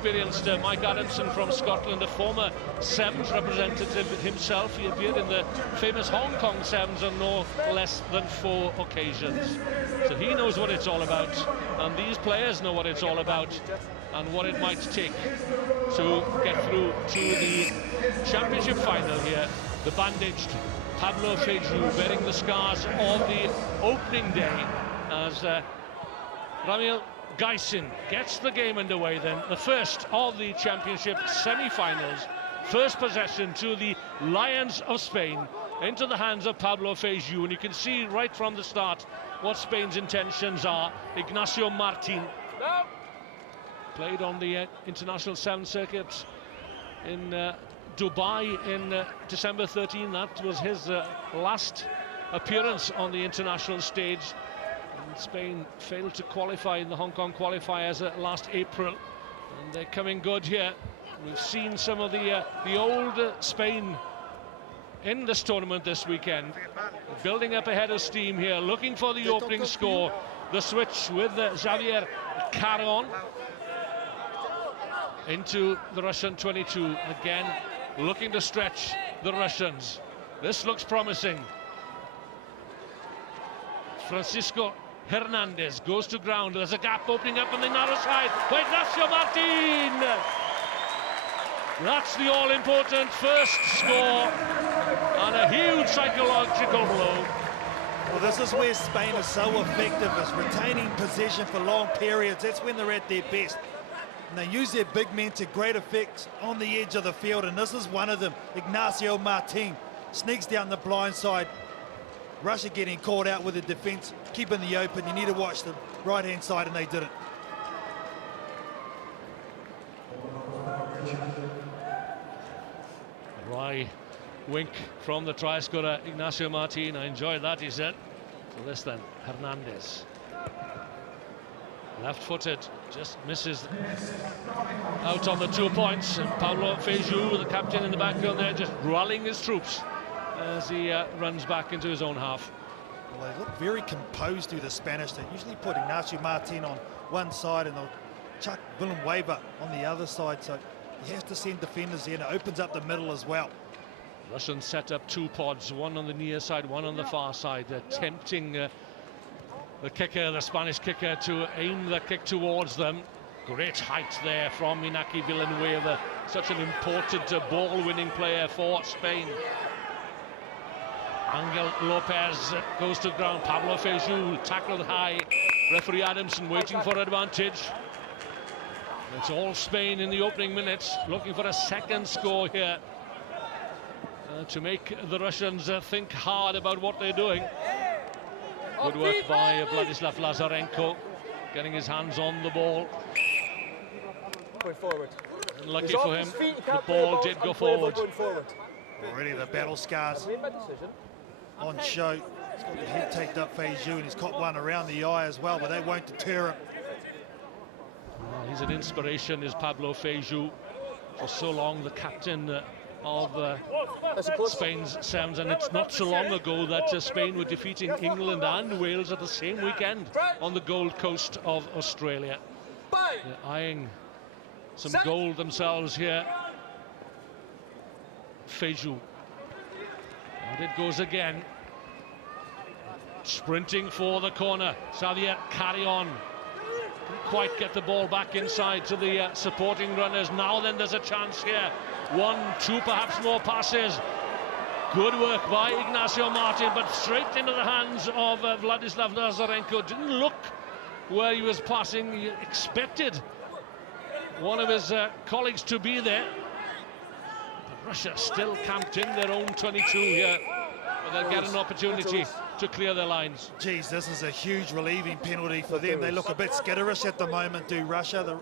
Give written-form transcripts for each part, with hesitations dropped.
experienced Mike Adamson from Scotland, a former Sevens representative himself. He appeared in the famous Hong Kong Sevens on no less than 4 occasions. So he knows what it's all about, and these players know what it's all about and what it might take to get through to the championship final here. The bandaged Pablo Feiju bearing the scars of the opening day as Ramil Gaisin gets the game underway then. The first of the championship semi-finals. First possession to the Lions of Spain into the hands of Pablo Feiju, and you can see right from the start what Spain's intentions are. Ignacio Martin played on the international seven circuit in Dubai in December 13. That was his last appearance on the international stage. And Spain failed to qualify in the Hong Kong qualifiers last April, and they're coming good here. We've seen some of the old Spain in this tournament this weekend, building up a head of steam here, looking for the opening score. The switch with Javier Caron into the Russian 22. Again, looking to stretch the Russians. This looks promising. Francisco Hernandez goes to ground. There's a gap opening up on the narrow side by Ignacio Martin. That's the all-important first score, and a huge psychological blow. Well, this is where Spain is so effective, is retaining possession for long periods. That's when they're at their best. And they use their big men to great effect on the edge of the field, and this is one of them. Ignacio Martin sneaks down the blind side. Russia getting caught out with the defence, keeping the open. You need to watch the right-hand side, and they didn't. Wry wink from the try scorer Ignacio Martin. I enjoyed that, he said. So this then, Hernandez. Left-footed, just misses out on the 2 points. And Pablo Feiju, the captain in the background there, just rallying his troops as he runs back into his own half. Well, they look very composed to the Spanish. They usually put Ignacio Martin on one side and they'll chuck Villanueva on the other side. So you have to send defenders there, and it opens up the middle as well. Russians set up 2 pods, one on the near side, one on the far side, tempting the kicker, the Spanish kicker, to aim the kick towards them. Great height there from Iñaki Villanueva, such an important ball-winning player for Spain. Angel Lopez goes to ground. Pablo Feiju tackled high. Referee Adamson waiting for advantage. It's all Spain in the opening minutes, looking for a second score here to make the Russians think hard about what they're doing. Good work by Vladislav Lazarenko, getting his hands on the ball. Going forward. And lucky for him, the ball did go forward. Already the battle scars on show. He's got the head taped up, Feiju, and he's caught one around the eye as well, but they won't deter him. Well, he's an inspiration, is Pablo Feiju. For so long, the captain of Spain's Sevens, and it's not so long ago that Spain were defeating England and Wales at the same weekend on the Gold Coast of Australia. They're eyeing some gold themselves here. Feiju. And it goes again. Sprinting for the corner. Xavier Carrion. Couldn't quite get the ball back inside to the supporting runners. Now then there's a chance here. 1, 2, perhaps more passes. Good work by Ignacio Martin, but straight into the hands of Vladislav Lazarenko. Didn't look where he was passing. He expected one of his colleagues to be there. But Russia still camped in their own 22 here. But they'll get an opportunity to clear their lines. Geez, this is a huge relieving penalty for them. They look a bit skitterish at the moment, do Russia. The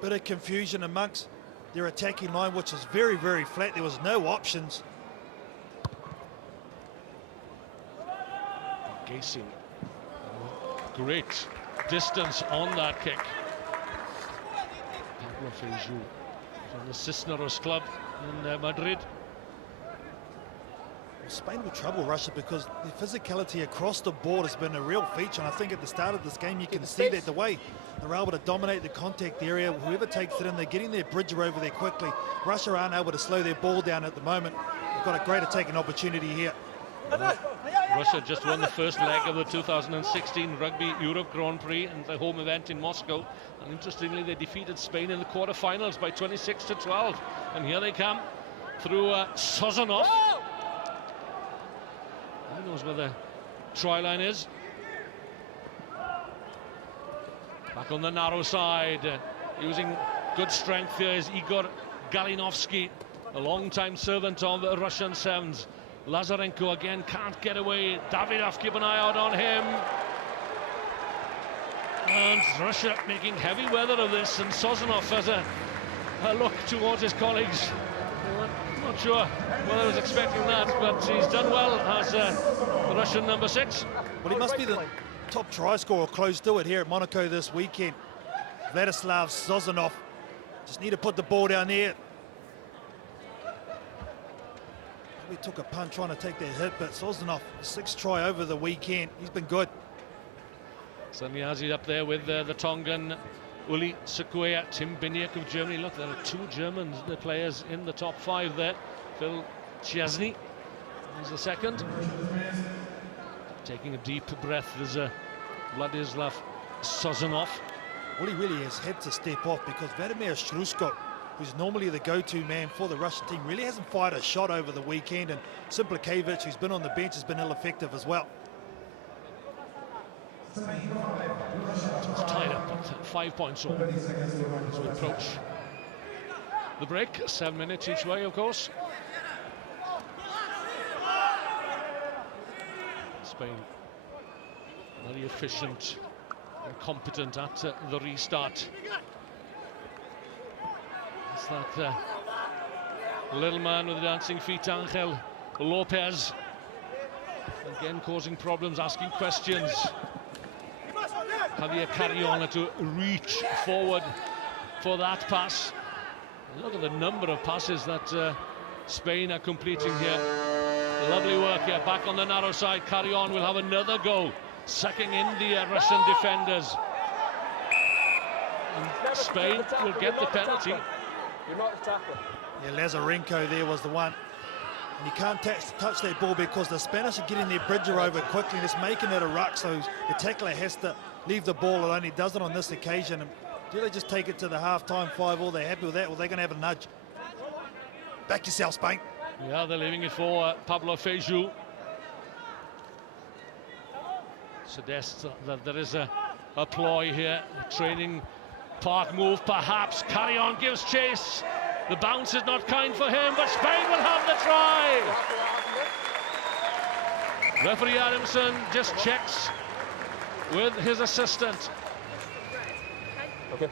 bit of confusion amongst their attacking line, which is very, very flat. There was no options. Gaisin. Great distance on that kick. Pablo Feiju from the Cisneros club in Madrid. Spain will trouble Russia because the physicality across the board has been a real feature, and I think at the start of this game you can see that the way they're able to dominate the contact area, whoever takes it in, they're getting their bridger over there quickly. Russia aren't able to slow their ball down at the moment. They've got a great attacking opportunity here. Russia just won the first leg of the 2016 Rugby Europe Grand Prix and the home event in Moscow, and interestingly they defeated Spain in the quarterfinals by 26-12, and here they come through Sozanov. Who knows where the try line is. Back on the narrow side, using good strength here is Igor Galinovsky, a long-time servant of the Russian Sevens. Lazarenko again can't get away. Davidov, keep an eye out on him. And Russia making heavy weather of this, and Sozanov has a look towards his colleagues. I'm not sure whether he was expecting that, but he's done well as the Russian number 6. Well, he must be the top try scorer close to it here at Monaco this weekend. Vladislav Sozanov. Just need to put the ball down there. We took a punt trying to take that hit, but Sozanov, 6th try over the weekend. He's been good. Suddenly has it up there with the Tongan Uli Sequoia, Tim Biniak of Germany. Look, there are 2 German players in the top 5 there. Phil Chesney is the second. Taking a deep breath, there's Vladislav Sozanov. Well, he really has had to step off because Vladimir Shrusko, who's normally the go-to man for the Russian team, really hasn't fired a shot over the weekend, and Simplikevich, who's been on the bench, has been ill-effective as well. It's tied up at 5 points all as we approach the break. 7 minutes each way, of course. Spain very efficient and competent at the restart. It's that little man with the dancing feet, Angel Lopez, again causing problems, asking questions. Javier Carrion to reach forward for that pass. Look at the number of passes that Spain are completing here. Lovely work here, back on the narrow side. Carrion will have another go, sucking in the Russian defenders. And Spain will get the penalty. You're not a tackler. Yeah, Lazarenko there was the one. And you can't touch that ball because the Spanish are getting their bridger over quickly and it's making it a ruck, so the tackler has to leave the ball alone. He does it on this occasion. And do they just take it to the half-time 5-all? They're happy with that, or they're going to have a nudge. Back yourself, Spain. Yeah, they're leaving it for Pablo Feijó. Suggests that there is a ploy here, a training park move perhaps. Carrion gives chase. The bounce is not kind for him, but Spain will have the try. Referee Adamson just checks with his assistant. Okay.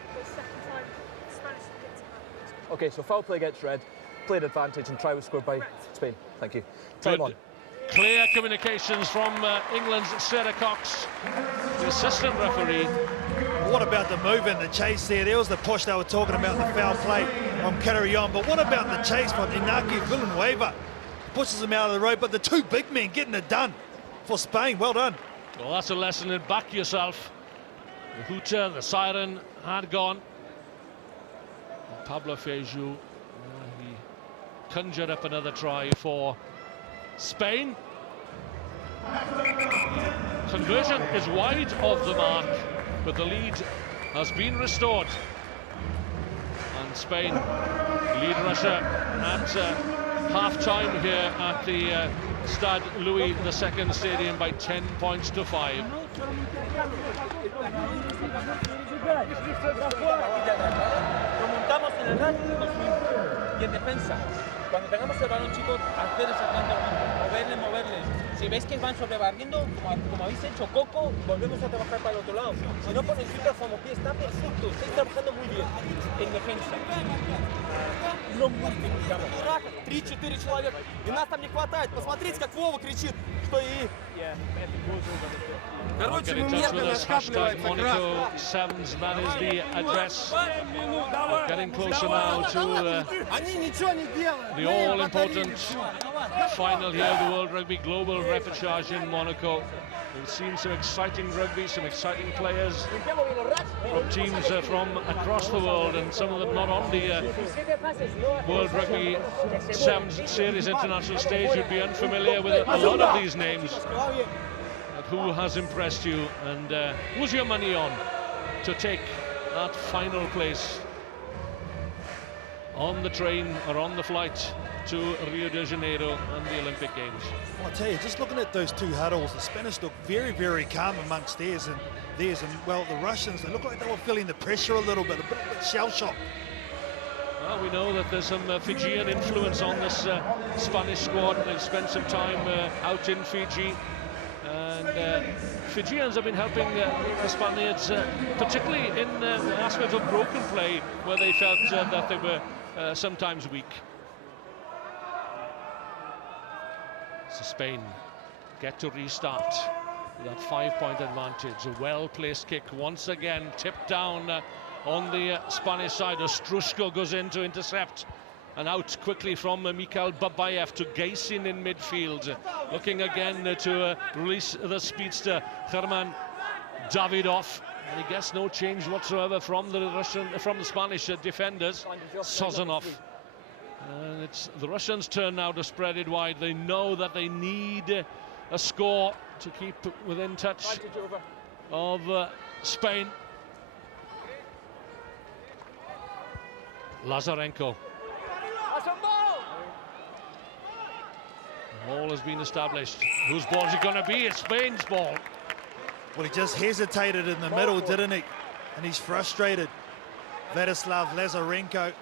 Okay, so foul play gets red, played advantage, and try was scored by Spain. Thank you. Time on. Clear communications from England's Sarah Cox, the assistant referee. What about the move and the chase there? There was the push they were talking about, the foul play on Carrion. But what about the chase from Inaki Villanueva? Pushes him out of the road, but the 2 big men getting it done for Spain. Well done. Well, that's a lesson in back yourself. The hooter, the siren had gone. And Pablo Feijó, he conjured up another try for Spain. Conversion is wide of the mark, but the lead has been restored. And Spain lead Russia at half-time here at the Stade Louis II Stadium by 10 points to 5. Cuando tengamos el balón, chicos, hacer esa planta bonita, moverles. Si veis que van sobrebarriendo, como habéis hecho, Coco, volvemos a trabajar para el otro lado. Si no, con el filtro como pie está perfecto, estáis trabajando muy bien en defensa. Но мультипликамо. 3-4 человека, и нас там не хватает. Посмотрите, как Вова кричит, что и... Get in touch with us, #Monaco Sevens, that is the address. We're getting closer now to the all-important final here of the World Rugby Global Repechage in Monaco. We've seen some exciting rugby, some exciting players from teams from across the world, and some of them not on the World Rugby Sevens Series international stage. You'd be unfamiliar with a lot of these names. But who has impressed you, and who's your money on to take that final place on the train or on the flight to Rio de Janeiro and the Olympic Games? Well, I tell you, just looking at those two huddles, the Spanish look very, very calm amongst theirs, and well, the Russians, they look like they were feeling the pressure a little bit, a bit shell-shocked. Well, we know that there's some Fijian influence on this Spanish squad. They've spent some time out in Fiji, and Fijians have been helping the Spaniards, particularly in the aspect of broken play, where they felt that they were sometimes weak. So Spain get to restart with that 5-point advantage. A well-placed kick once again, tipped down on the Spanish side. Ostrushko goes in to intercept, and out quickly from Mikhail Babayev to Gaysin in midfield, looking again to release the speedster Herman Davidov, and he gets no change whatsoever from the Spanish defenders. Sozanov. And it's the Russians' turn now to spread it wide. They know that they need a score to keep within touch of Spain. Lazarenko. The ball has been established. Whose ball is it going to be? It's Spain's ball. Well, he just hesitated in the middle, didn't he? And he's frustrated. Vladislav Lazarenko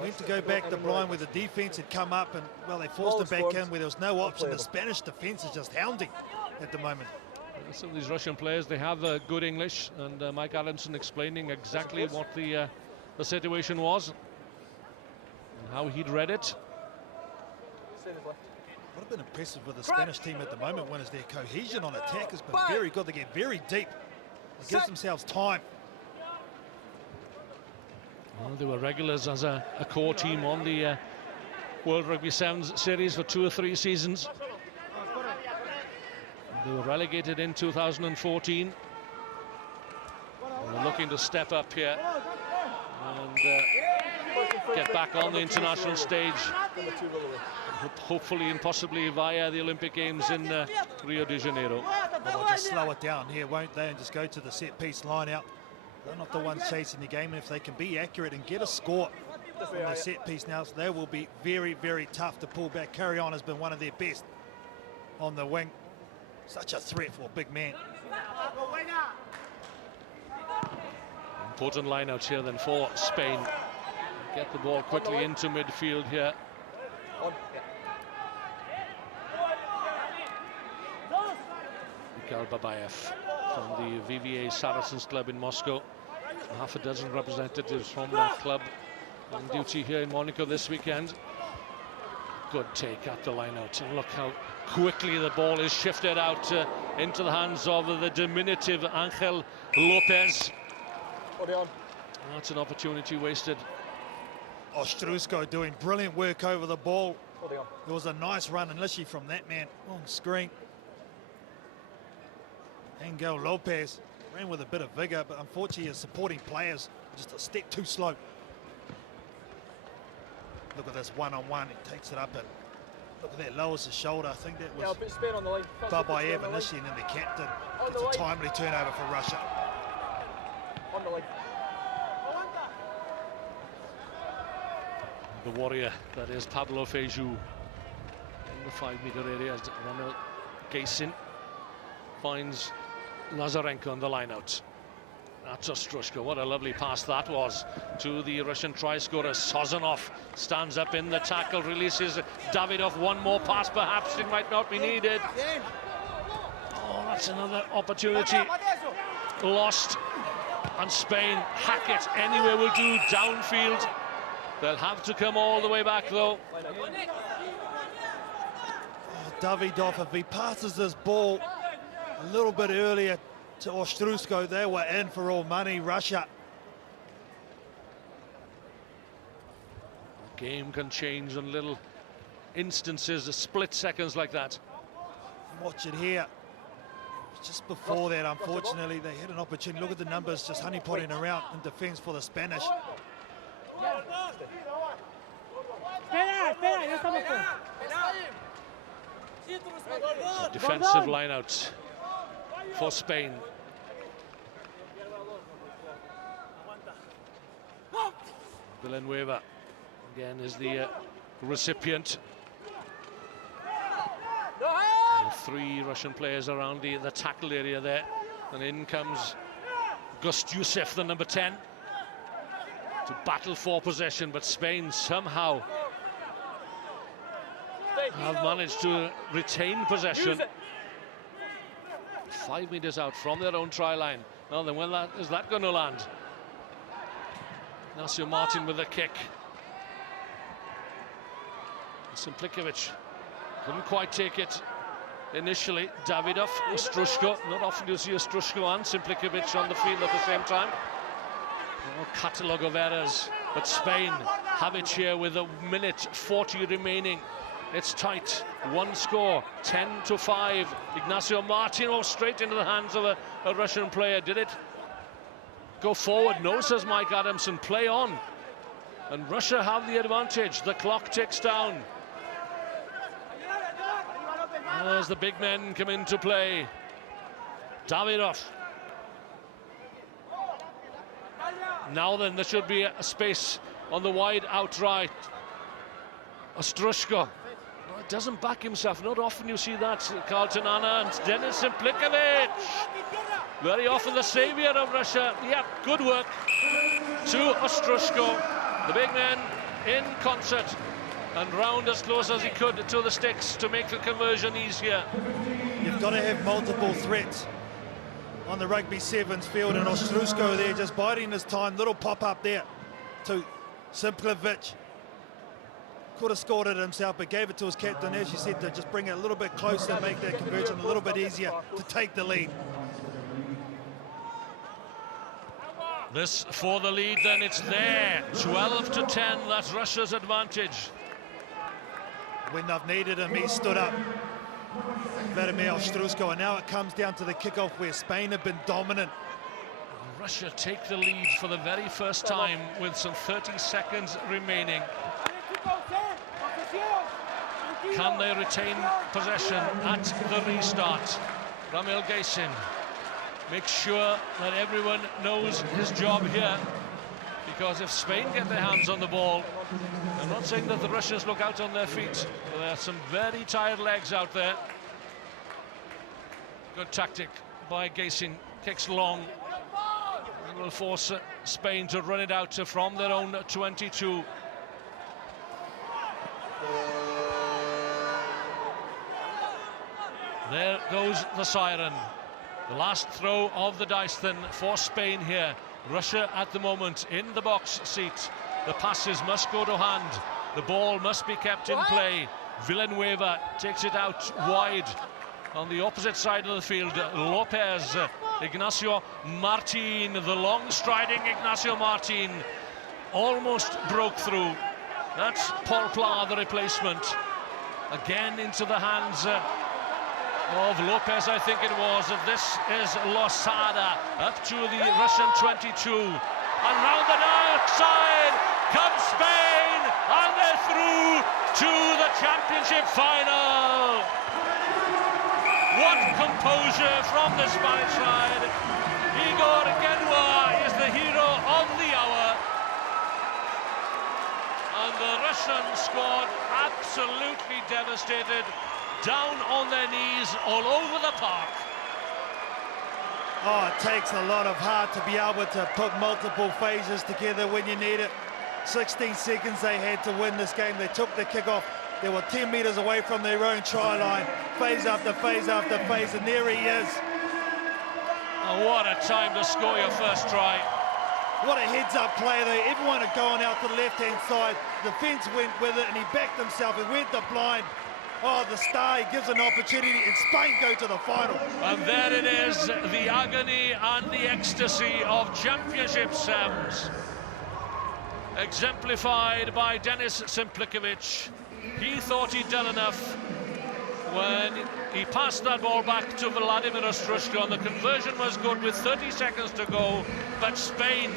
went to go back the blind where the defense had come up, and well, they forced him back in where there was no option. The Spanish defense is just hounding at the moment. Some of these Russian players, they have good English, and Mike Adamson explaining exactly what the situation was and how he'd read it. What have been impressive with the Spanish team at the moment is their cohesion on attack has been very good. They get very deep. It gives themselves time. Well, they were regulars as a core team on the World Rugby Sevens series for 2 or 3 seasons. They were relegated in 2014. They're looking to step up here and get back on the international stage, hopefully and possibly via the Olympic Games in Rio de Janeiro. Well, they'll just slow it down here, won't they, and just go to the set-piece line out. They're not the ones chasing the game, and if they can be accurate and get a score from their set piece now, so they will be very, very tough to pull back. Carry On has been one of their best on the wing. Such a threat for a big man. Important line out here then for Spain. Get the ball quickly into midfield here. Mikhail Babayev from the VVA Saracens club in Moscow. Half a dozen representatives from that club on duty here in Monaco this weekend. Good take at the line out, and look how quickly the ball is shifted out into the hands of the diminutive Angel Lopez. That's an opportunity wasted. Ostrushko doing brilliant work over the ball. There was a nice run, and literally from that man on screen. Angel Lopez ran with a bit of vigor, but unfortunately his supporting players just a step too slow. Look at this one-on-one, he takes it up and look at that, lowers his shoulder. I think that was Babayev initially, and then the captain gets a timely turnover for Russia. The warrior that is Pablo Feijó in the 5-meter area. Ronald Gaysin finds Lazarenko on the line out. That's Ostrushko. What a lovely pass that was to the Russian try scorer. Sozanov stands up in the tackle, releases Davidov. One more pass, perhaps it might not be needed. Oh, that's another opportunity lost. And Spain hack it anywhere will do downfield. They'll have to come all the way back though. Oh, Davidov, if he passes this ball a little bit earlier to Ostrushko, they were in for all money, Russia. The game can change on little instances, the split seconds like that. Watch it here. Just before that, unfortunately, they had an opportunity. Look at the numbers just honeypotting around in defense for the Spanish. Defensive lineouts for Spain. Villanueva again is the recipient. And 3 Russian players around the tackle area there, and in comes Gust Youssef, the number 10, to battle for possession, but Spain somehow have managed to retain possession. 5 meters out from their own try line. Now then, is that going to land? Ignacio Martin with a kick. Simplikovic couldn't quite take it initially. Davidov, Ostrushko. Not often do you see Ostrushko and Simplikovic on the field at the same time. Oh, catalogue of errors, but Spain have it here with 1:40 remaining. It's tight. 1 score, 10-5. Ignacio Martin, straight into the hands of a Russian player. Did it go forward? No, says Mike Adamson. Play on. And Russia have the advantage. The clock ticks down. As the big men come into play. Davidov. Now then, there should be a space on the wide outright. Ostrushko. Well, doesn't back himself. Not often you see that. Carlton Anna and Denis Simplikovic. Very often the saviour of Russia. Yeah, good work to Ostrushko. The big men in concert and round as close as he could to the sticks to make the conversion easier. You've got to have multiple threats on the rugby sevens field, and Ostrushko there just biding his time. Little pop up there to Simplikovic. Could have scored it himself, but gave it to his captain, as you said, to just bring it a little bit closer, make that conversion a little bit easier to take the lead. This for the lead, then it's there. 12-10, that's Russia's advantage. When they've needed him, he stood up. Vladimir Ostrushko, and now it comes down to the kickoff where Spain have been dominant. Russia take the lead for the very first time with some 30 seconds remaining. Can they retain possession at the restart? Ramil Gaysin makes sure that everyone knows his job here, because if Spain get their hands on the ball, I'm not saying that the Russians look out on their feet, but there are some very tired legs out there. Good tactic by Gaysin, kicks long and will force Spain to run it out from their own 22. There goes the siren. The last throw of the dice then for Spain here. Russia at the moment in the box seat. The passes must go to hand. The ball must be kept in play. Villanueva takes it out wide. On the opposite side of the field, Lopez, Ignacio Martin, the long striding Ignacio Martin, almost broke through. That's Paul Pla, the replacement. Again into the hands of Lopez, I think it was. This is Losada up to the Russian 22. And round the outside comes Spain, and they're through to the championship final. What composure from the Spanish side. Igor Genwa is the hero of the hour. And the Russian squad absolutely devastated, down on their knees all over the park. Oh, it takes a lot of heart to be able to put multiple phases together when you need it. 16 seconds they had to win this game. They took the kickoff. They were 10 meters away from their own try line. Phase after phase after phase, and there he is. Oh, what a time to score your first try. What a heads-up play there. Everyone had gone out to the left-hand side. The fence went with it, and he backed himself. He went to blind. Oh, the star, he gives an opportunity, and Spain go to the final. And there it is, the agony and the ecstasy of championship sevens. Exemplified by Denis Simplikovic. he thought he'd done enough when he passed that ball back to Vladimir Ostrushko, and the conversion was good with 30 seconds to go, but Spain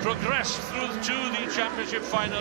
progressed through to the championship final.